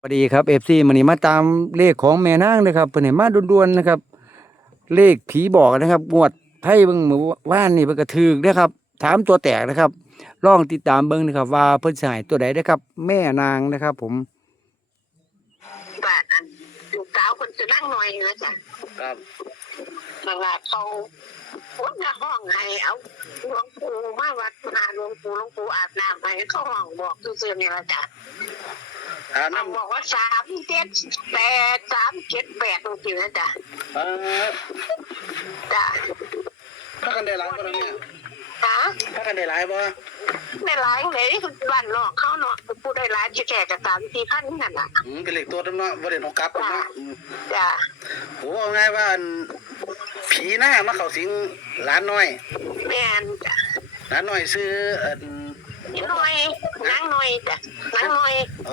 สวัสดีครับ FC มื้อนี้มาตามเลขของแม่นางนะครับเพิ่นให้มาด่วนๆนะครับเลขผีบอกนะครับงวดไทยเบิ่งมื้อวานนี่เพิ่นก็ถูกนะครับ3ตัวแตกนะครับลองติดตามเบิ่งนะครับว่าเพิ่นสิให้ตัวใดนะครับแม่นางนะครับผมบ้านอันลูกสาวคนจะนั่งหน่อยนะจ๊ะครับนั่นแหละเขาคนจะห้องให้เอาหลวงปู่มาวัดหาหลวงปู่อาบน้ำให้เขาห้องบอกซื่อๆนี่ละจ้ะเขาบอกว่า378 378ตรงนี้นะจ๊ะจ้ะถ้ากันได้หลายบ่เนี่ยฮะถ้ากันได้หลายบ่ในหลายเลยบ้านนอกเขาเนาะผู้ได้หลายแค่กับ3-4 พันนั่นน่ะเป็นเลขตัวเนาะบ่ได้ของกลับเนาะจ้ะโหเอาง่ายว่าผีหน้ามาเข้าสิงหลานน้อยแม่นจ้ะหลานน้อยซื้อน้อยนางน้อยจ้ะนางน้อย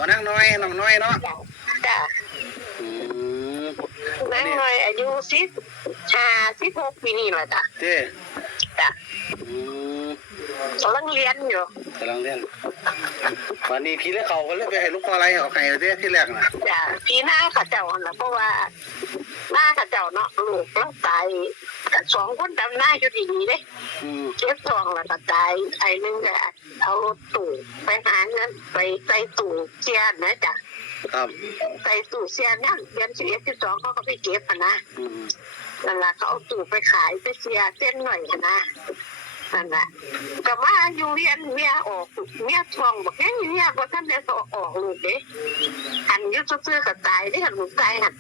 นางน้อยน้องน้อยเนาะจ้ะนางน้อยอายุ16 ปีนี่แหละจ้ะจ้ะกำลังเรียนอยู่วันนี้พี่เลยเขาก็เลยไปให้ลูกอะไรเอาให้ที่แรกน่ะจ้ะพี่หน้าข้าเจ้าน่ะเพราะว่าหน้าข้าเจ้าเนาะลูกแล้วตาย2 คนดำหน้าอยู่ดีๆเด้เจ็บท้องแล้วก็ตายไอ้นึงก็เอารถตู้ไปหาเงินไปใส่ตู้เสียนะจ้ะครับใส่ตู้เสียนั่นเดือน11 12เขาก็ไปเก็บนะนั่นล่ะเขาเอาตู้ไปขายไปเสียเส้นหน่อยนะนั่นแหละแต่ว่าอยู่เรียนเมียออกเมียทองบอกให้เมียบอกท่านได้สออกลูกเด้อันยุทธซื้อกับตายได้หันลูกตายหัน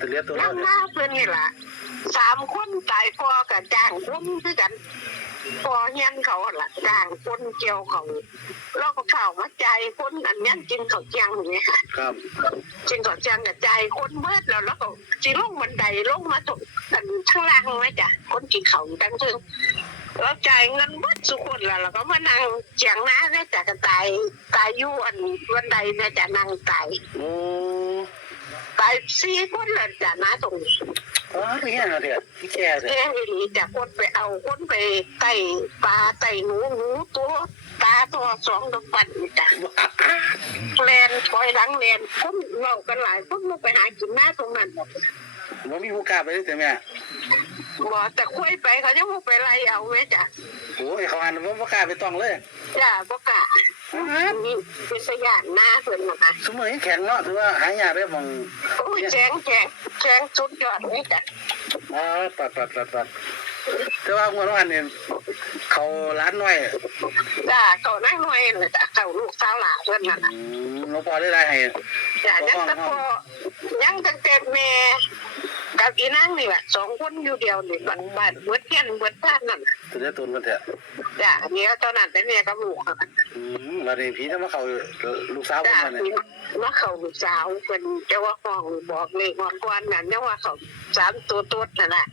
ตัวเลี้ยตัวนั่งหน้าเพื่อนนี่แหละ3 คนตายพ่อกับจ้างคนคือกันพ่อเงี้ยเขาล่ะจ้างคนเกี่ยวเขาแล้วก็ข่าวมาใจคนอันนี้กินเขาเจียงอย่างเงี้ยครับกินเขาเจียงกับใจคนเมื่อแล้วก็จีลงบันไดลงมาตกกันข้างล่างไหมจ้ะคนกินเขาดังซึ่งเราจ่ายเงินวัดสุขุนแล้วก็มานั่งเจียงหน้าเนี่ยจะตายอยู่อันวันใดเนี่ยจะนั่งตาย4 คนเลยจะน้าตรงนี้นี่ไงเดี๋ยวพี่แก่เลยนี่จะคนไปเอาคนไปไต่ปลาไต่หนูตัวตาตัว2 ตัวปั่นจ้ะแลนถอยหลังแลนคนเรากันหลายคนมาไปหากินหน้าตรงนั้นมันมีผู้กล้าไปได้แต่แม่บอกแต่คุยไปเขาจะพูดไปไรเอาไหมจ้ะโอ้ยเขาอ่านว่าผู้กล้าไปต้องเลยจ้ะผู้กล้านี่เป็นสยามหน้าเพื่อนนะคะสมัยแข็งเนาะถือว่าหายากได้มองโอ้ยแข็งสุดยอดนี่จ้ะปัดแต่ว่าเมื่อวานเนี่ยเขาร้านน้อยจ้ะเขานั่งน้อยเลยจ้ะเขาลูกสาวหลานเพื่อนนั่นหลวงพ่อได้ให้จ้ะยังตั้งแต่แม่กับอีนั่งนี่แหละ2 คนอยู่เดียวนี่บ้านเบิดเทียนเบิดบ้านนั่นตัวนี้ตัวมันเถอะจ้ะเนี่ยตอนนั้นเป็นแม่กับลูกมาเรียนผีถ้ามาเขาลูกสาวคนนั้นว่าเขาลูกสาวเป็นเจ้าว่าของบอกเลขบอกกวนนั่นเนี่ยว่าเขา3 ตัวต้นนั่นแหละ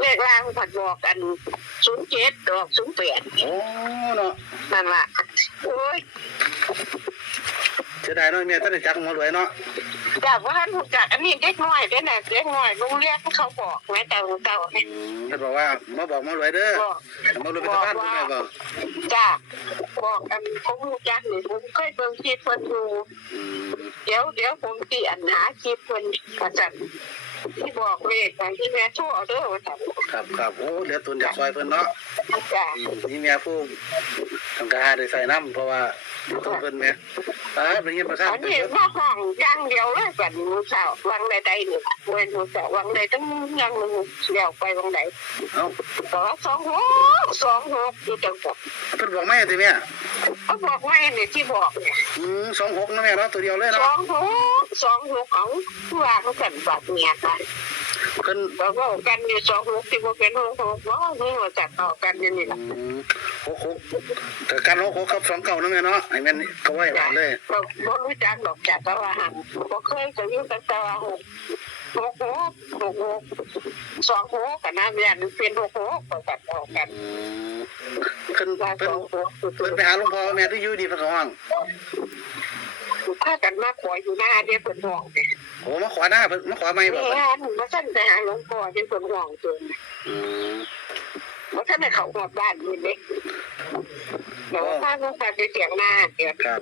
เลขล่างผัดบอกกัน07 ดอก08โอ้เนาะนั่นแหละโอ้ยเสียดายเนาะเมียท่านจักมารวยเนาะจากว่าท่านถูกจักอันนี้เด็กน้อยได้ไหนเด็กน้อยโรงเรียนเขาบอกแม่แต่เก่าท่านบอกว่ามาบอกมารวยเด้อมารวยเป็นชาวบ้านคุณแม่บอกจ้าบอกกันผมรู้จักหรือผมเคยเบิ่งคลิปเพิ่นดูเดี๋ยวผมตีอันหาคลิปเพิ่นประจันที่บอกเลขที่แม่ชั่วเด้อว่าครับโอ้เดี๋ยวตุนอยากซอยเพิ่นเนาะนี่แม่ผู้ทำการได้ใส่น้ำเพราะว่าตัวเพิ่นแม่เป็นเงี้ยประสาทอันนี้ว่าห้องอย่างเดียวเลยกันมูสาววังใดๆนี่เว้นมูสาววังใดตั้งยังนึงเลี้ยวไปวังใดก็26อยู่จังหวัดเพิ่นบอกแม่ติแม่เขาบอกแม่นี่ที่บอกเนี่ย26นะแม่เนาะตัวเดียวเลยเนาะ26เอาวางกันบัดเนี่ยค่ะเพิ่นบอกว่ากันอยู่26ที่บ่เป็น66บ่นี่ว่าจัดต่อกันอยู่นี่ล่ะ66แต่กัน66กับ29นะแม่เนาะไอ้แม่นเขาไว้บ้านเลยบ่รู้จักดอกจักว่าหันบ่เคยจะอยู่กันแต่ว่า26กันนะแม่นเป็น66ก็จัดต่อกันเพิ่นไปหาหลวงพ่อแม่ที่อยู่ดีเพิ่นก็ห้องพากันมาขออยู่หน้าเด้เพิ่นห้องโอ้มาขอหน้าเพิ่นมาขอใหม่บ่แม่นบ่ซั่นไปหาหลวงพ่อเด้เพิ่นห้องจนบ่ ท่านในเขาหอดบ้านนี่เด็กเดี๋ยวถ้าลูกการไปเสียงหน้าเดี๋ยว ครับ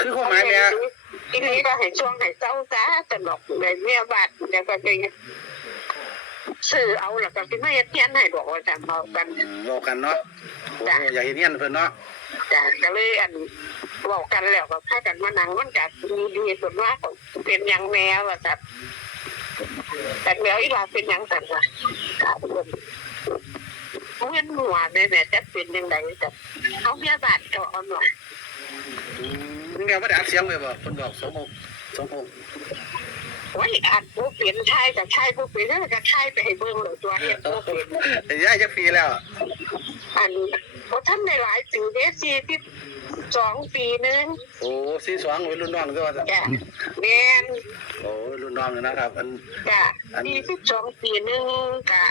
คือความหมายเนี่ย ทีนี้ก็ให้ช่วงให้เจ้าจ้าจะดอกในเมียบ้านเดี๋ยวก็จะซื้อเอาแล้วก็ที่ไม่เทียนให้บอกว่าจะเอากัน บอกกันเนาะอยากเห็นเงี้ยเพิ่นเนาะ จ้ะก็เลยบอกกันแล้วก็ให้กันมานั่งมันกัดดีส่วนมากเป็นยังแมวอะครับแต่แมวอีหลาเป็นยังสั่นว่ะเงินหัวเนี่ยจะเป็นยังไงจะเอาเมียบ้านก็เอาหน่อย แมวไม่ได้อัดเสียงเลยบ่คนบอก26 โอ้ยอ่านผู้เปลี่ยนชายกับชายผู้เปลี่ยนแล้วก็ชายไปให้เบิ่งเลยตัวเห็นผู้เปลี่ยน แต่ย่าจะปีแล้ว เพราะท่านในหลายปี42 ปีนึง โอ้42วัยรุ่นน้องก็ว่า จ้ะแม่น โอ้รุ่นน้องนะครับอัน จ้ะ42 ปีนึงกับ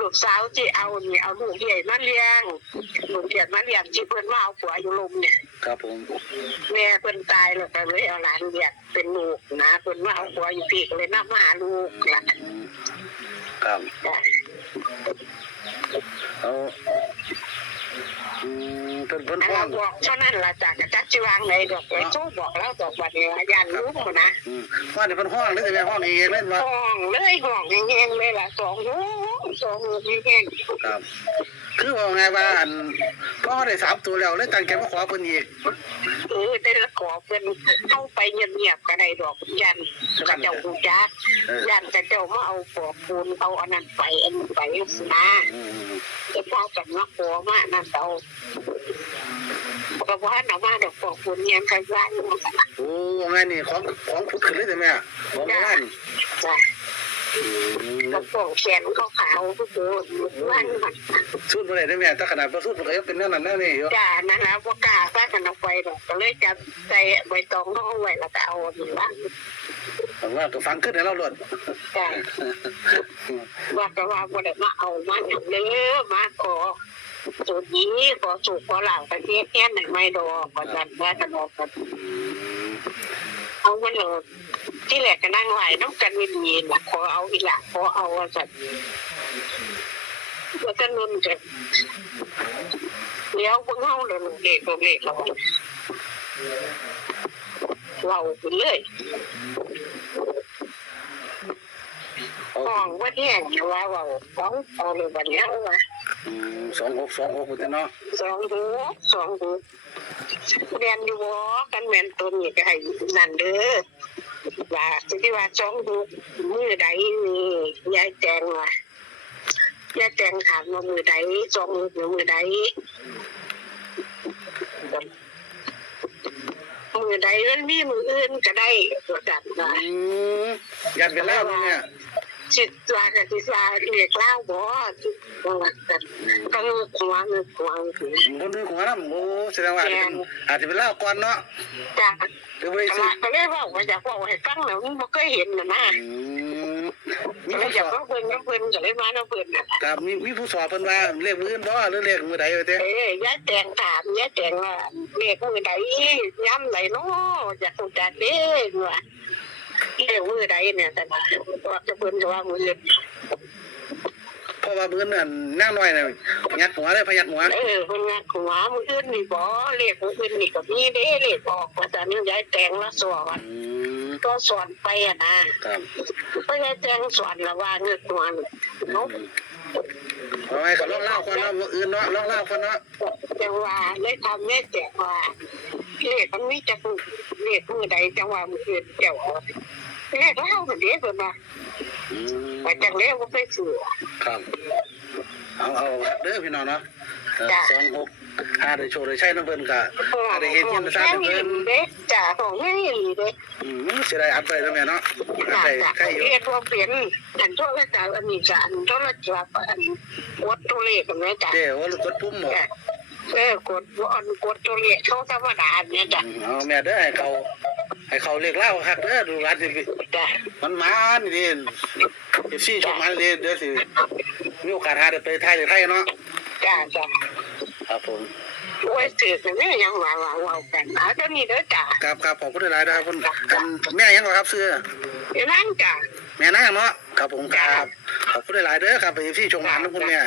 ลูกสาวที่เอานี่เอาลูกใหญ่มาเลี้ยงลูกใหญ่มาเลี้ยงที่เพิ่นว่าเอาผัวอยู่ลมเนี่ย ครับผม แม่เพิ่นตายแล้วก็เลยเอาหลานเลี้ยงเป็นลูกนะเพิ่นว่าเอาผัวอยู่พี่ก็เลยนำมาหาลูกล่ะ ครับ จ้ะ เอาเพิ่น อัน ฟ้อ เรา ง บอกเท่านั้นล่ะจ้ะก็จักสิวางไหนดอกไอ้โซ่บอกแล้วดอกบัดนี้ย่านลูกนะ ว่าเดี๋ยวเพิ่นห้องหรือจะไปห้องเองเล่นวะ ห้องเลยห้องแห้งๆเลยล่ะ2 หูแห้ง ครับคือว่าไงว่าอันพ่อได้3ตัวแล้วเลยตั้งใจมาขอเพิ่นอีก ได้ละขอเพิ่นเข้าไปเงียบๆก็ได้ดอกยันกระเจ้าฮู้จักยันกระเจ้ามาเอาปอกปูนเอาอันนั้นไปนะจะพากันมาขอมานั่นเอาก็ว่าน่ะมาดอกปอกปูนเงียนกันว่า โอ้ไงนี่ของพุดขึ้นเลยแต่แม่ของบ้าน จ้ะกระโปรงแขนขาวๆทุกคนว่ามัน สุดบ่ได้แม่ถ้าขนาดบ่สุดมันก็ยังเป็นแนวนั้นแนวนี้อยู่ จ้านั่นแหละว่ากล้าซะกันเอาไปดอกก็เลยจับใส่ใบตองเอาไว้แล้วก็เอานี่ละ ผมว่าก็ฟังขึ้นให้เราโลด จ้าว่าก็ว่าบ่ได้มาเอามาหยังเลยมาขอสูตรนี้ขอสูตรขอเหล่าประเทศแค่ไหนไม่ดอกก็จัดว่ากันออกกันเอามันเลยที่แรกก็นั่งไหวน้ำกันวินยีนขอเอาอีหละขอเอาจัดแล้วก็นุ่นกันเลี้ยวพวกเฮาเลยเด็กเราไปเลยห้องว่าแห้งว่าเราต้องเอาเลยวันนี้ว่า26พุ่นเนาะ 2 หูเรียนอยู่บ่กันแม่นตัวนี้ก็ให้นั่นเด้อว่าที่ว่า2 หูมือใดนี่ยายแจงว่ายายแจงถามว่ามือใด2 หูมือใดมือใดมันมีมืออื่นก็ได้ตัวจัดว่า ยันเป็นแล้วเนี่ย จิตว่ากับจิตว่าเรียกเล่าบ่ว่ากันก็งึกหัวบ่นึกหัวนำโอ้แสดงว่าอาจจะเป็นแล้วก่อนเนาะ จ้ะ คือบ่ได้สิ ก็เลยว่าอยากบอกให้ฟังแล้วมันบ่เคยเห็นน่ะนะมีก็เลย ผู้ อ ส ยาก อบ เพิ่นก็เลยมาเนาะเพิ่นน่ะ ครับมีผู้สอบเพิ่นว่าเลขมื้ออื่นบ่หรือเลขมื้อใดว่าแต่ ยายแจงถามยายแจงว่าเรียกมือใดย้ำไหนเนาะอยากรู้จักเด้ว่าเรียกมือใดเนี่ยแต่ว่าจะเพิ่นก็ว่ามือ เพราะว่ามื้อนั้นนางน้อยน่ะยัดหัวเลยพยัดหัว เพิ่นว่าหัวมืออื่นนี่บ่เรียกมืออื่นนี่ก็มีเด้เรียกออกว่าแต่นี่ยายแจงละสอนก็สอนไปนะครับ ก็ยายแจงสอนละว่าเงือกตัวนี่เนาะ เอาไว้ก็ลองเล่าคนเนาะมื้ออื่นเนาะลองเล่าคนเนาะ จังว่าเลยทำแม่แจกว่าเรียกมันมีจักเรียกมือใดจังว่ามืออื่นเจ้าเรียกเล่าเด้เพิ่นว่าไปจังเรียกบ่ไปซื้อ ครับเอาเด้อพี่น้องเนาะ26ได้โชว์ได้ใช้น้ำเพิ่นก็ได้เฮ็ดเงินซะเพิ่น เด้จ้ะของแม่นี่เด้ สิได้อัดไปแล้วแม่เนาะอัดไปใครอยู่ เรียกว่าเปลี่ยนอันโทรศัพท์อันนี้จ้ะอันโทรศัพท์อันกดตัวเลขกันแม่จ้ะ เด้ว่ากดปุ่มบ่ กดกดตัวเลขเขาธรรมดาเนี่ยจ้ะ เอาแม่เด้อให้เขาเลขเล่าคักเด้อดูร้านสิ จ้ะ มันมานี่ดิ14ชั่วโมงเด้อสิมีโอกาสหาได้ไปไทยหรือไทยเนาะ จ้ะ ครับผม โอ้ยสื่อกันแม่ยังว่ากันเจ้านี่เด้อจ้ะ ครับขอบคุณหลายๆนะครับคุณแม่ยังบ่ครับซื้อ นั่งจ้ะ แม่นางเนาะครับผมครับข ขอบคุณหลายๆเด้อครับไปที่ชงหวานนะคุณแม่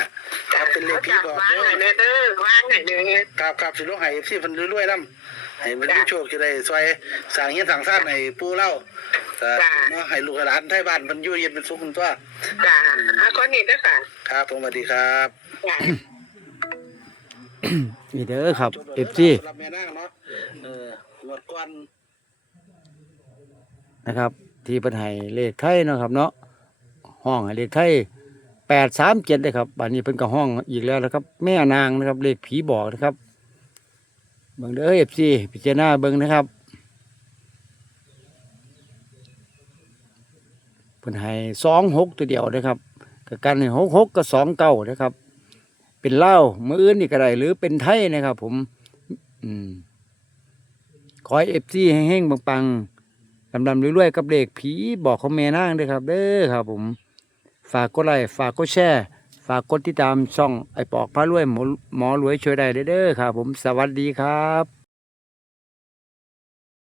ครับเป็นเลขผีบอก วาง เด้อ ไหนเด้อวางไหนเด้อ ครับสิลงให้ที่เพิ่นรวยๆนำให้มันมีโชคจะได้ซอยสร้างเฮียนสร้างชาติให้ปู่เล่าก็เนาะให้ลูกให้หลานไทบ้านเพิ่นอยู่เย็นเป็นสุขตัว จ้าคนนี้เด้อค่ะ ครับผมสวัสดีครับ จ้า นี่เด้อครับ FC สำหรับแม่นางเนาะงวดก่อน นะครับที่เพิ่นให้เลขไทยเนาะครับเนาะห้องให้เลขไทย837เลยครับบัดนี้เพิ่นก็ห้องอีกแล้วนะครับ แม่นางนะครับเลขผีบอกนะครับเบิ่งเด้อ FC พิจารณาเบิ่งนะครับเพิ่นให้26ตัวเดียวนะครับก็กันให้66กับ29นะครับเป็นลาวมื้ออื่นนี่ก็ได้หรือเป็นไทยนะครับ ผมขอให้ FC แห้งๆปังๆดำๆรวยๆกับเลขผีบอกของแม่นางด้วยครับเด้อครับผมฝากกดไลค์ฝากกดแชร์ฝากกดติดตามช่องไอ้ปอกพารวยหมอรวยช่วยได้เด้อครับผมสวัสดีครับ